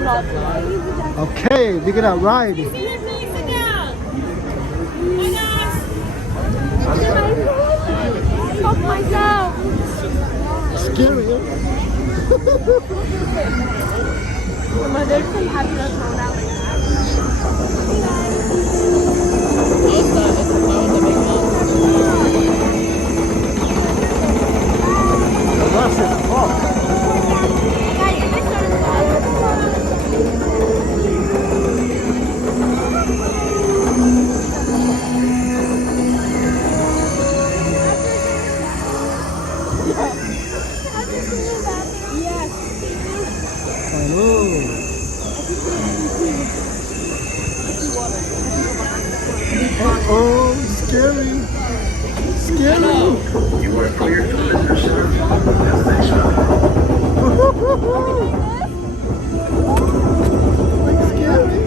Okay, we're gonna ride. Fuck myself. Scary. My dad can have your phone out like That's it. Oh. Oh, scary. Scary. You are cleared for visitor center. Destination. Like scary.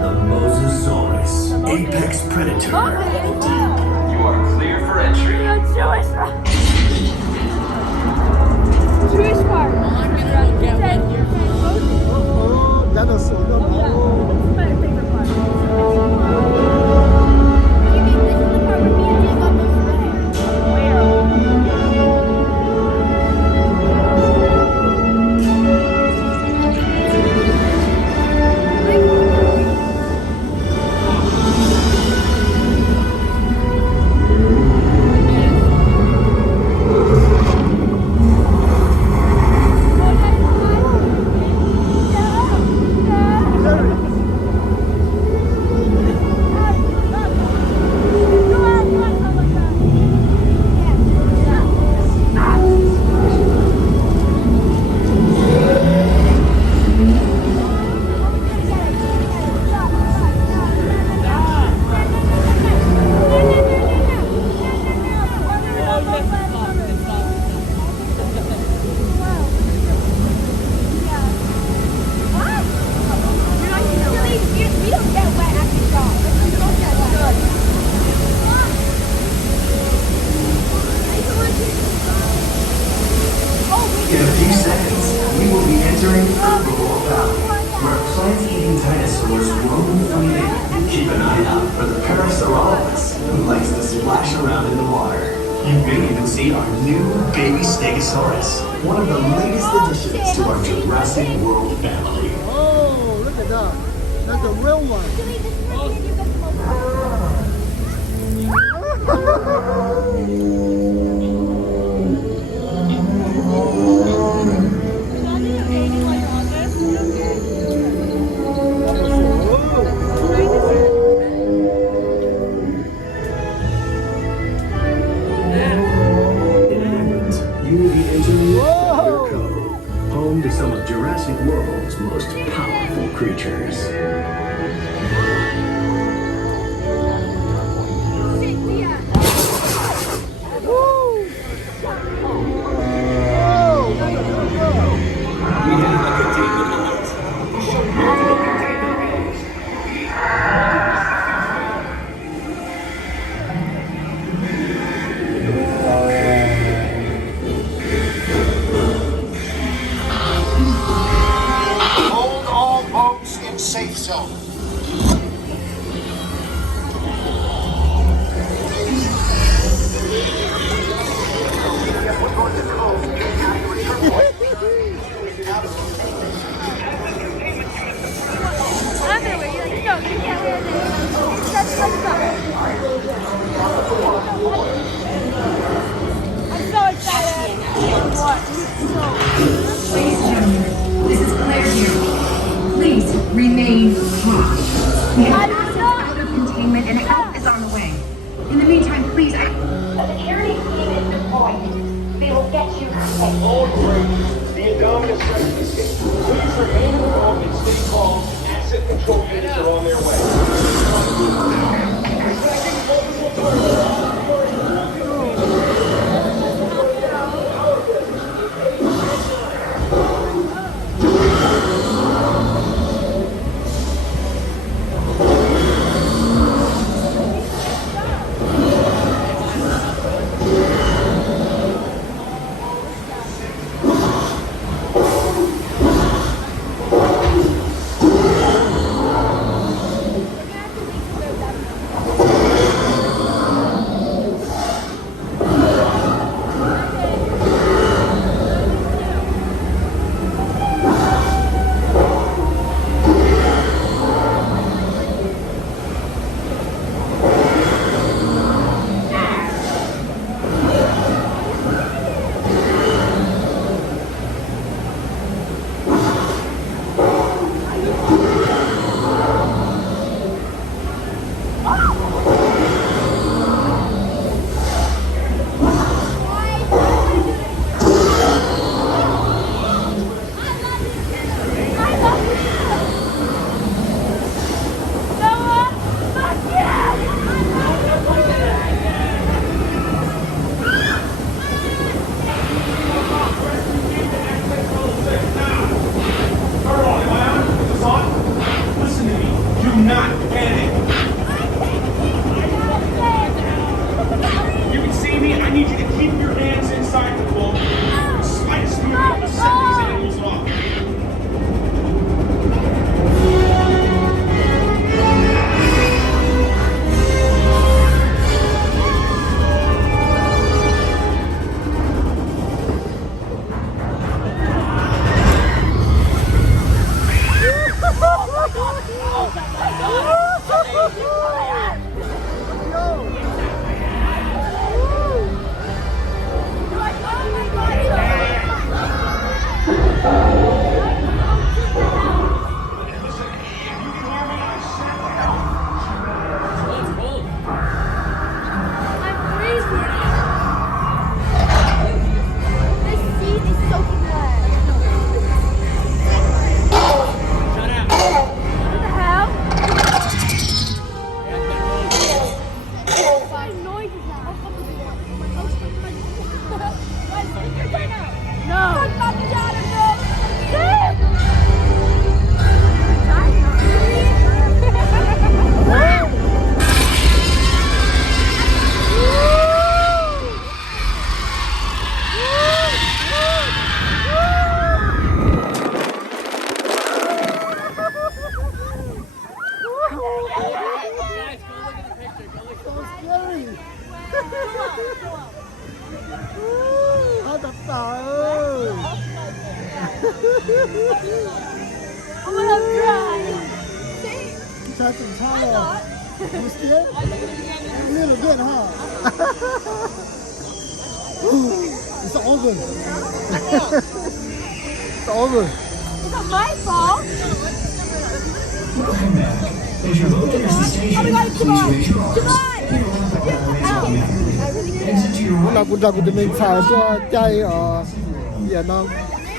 The Mosasaurus, apex predator. You are clear for entry. Jewish part. Oh, dinosaur. That's my favorite part. In a few seconds, we will be entering Herbivore Valley, where plant-eating dinosaurs roam freely. Keep an eye out for the Parasaurolophus, who likes to splash around in the water. You may even see our new baby Stegosaurus, one of the latest additions to our Jurassic World family. Oh, look at that. That's a real one. In a moment, you will be entering Thunder Cove, home to some of Jurassic World's most powerful creatures. Hold all boats in safe zone. I'm so excited. Ladies and gentlemen, this is Claire here. Please remain calm. We have access out of containment and help is on the way. In the meantime, please. A security team is deployed. They will get you safe. All great. The Indominus Rex escape. Please remain in the boat and stay calm. Asset control units are on their way. 답다. I'm gonna cry. 자, 좀 차요. You scared? A little bit, huh? It's over. It's over. It's not my fault. As you look at the station, please raise your arms. Exit to your right. Là cũng được mình xài cho chạy ở biển nó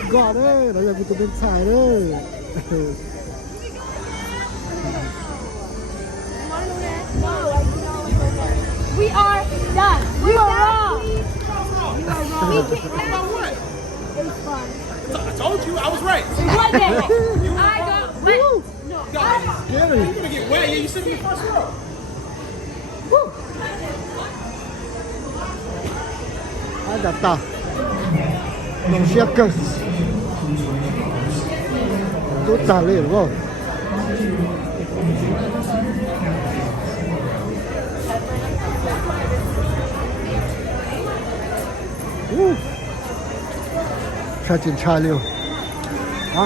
gọt đấy, đó là cũng mình xài đấy. We are done. You are wrong. I told you I was right. It wasn't. I got wet. Scary. You're gonna get wet. Yeah, you sit in the first row. 답다. 너무 시작해. 또 잘해, 이거. 오. 사진 촬영. 아?